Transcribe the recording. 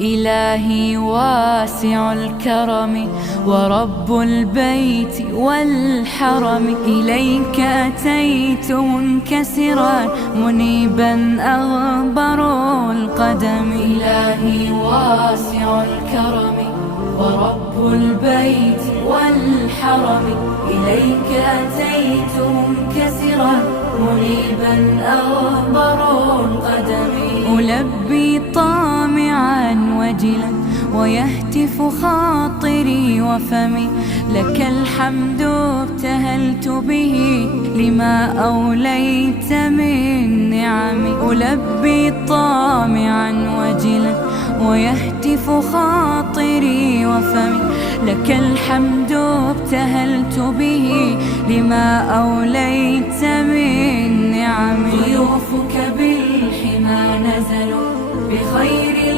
إلهي واسع الكرم ورب البيت والحرم، إليك أتيت منكسرا منيبا أغبر القدم. إلهي واسع الكرم ورب البيت والحرم، إليك أتيت منكسرا منيبا أغبر القدم. ألبي طامعا وجلا ويهتف خاطري وفمي، لك الحمد ابتهلت به لما أوليت من نعم. ألبي طامعا وجلا ويهتف خاطري وفمي، لك الحمد ابتهلت به لما أوليت من نعم. ضيوفك بالحمى نزلوا بخير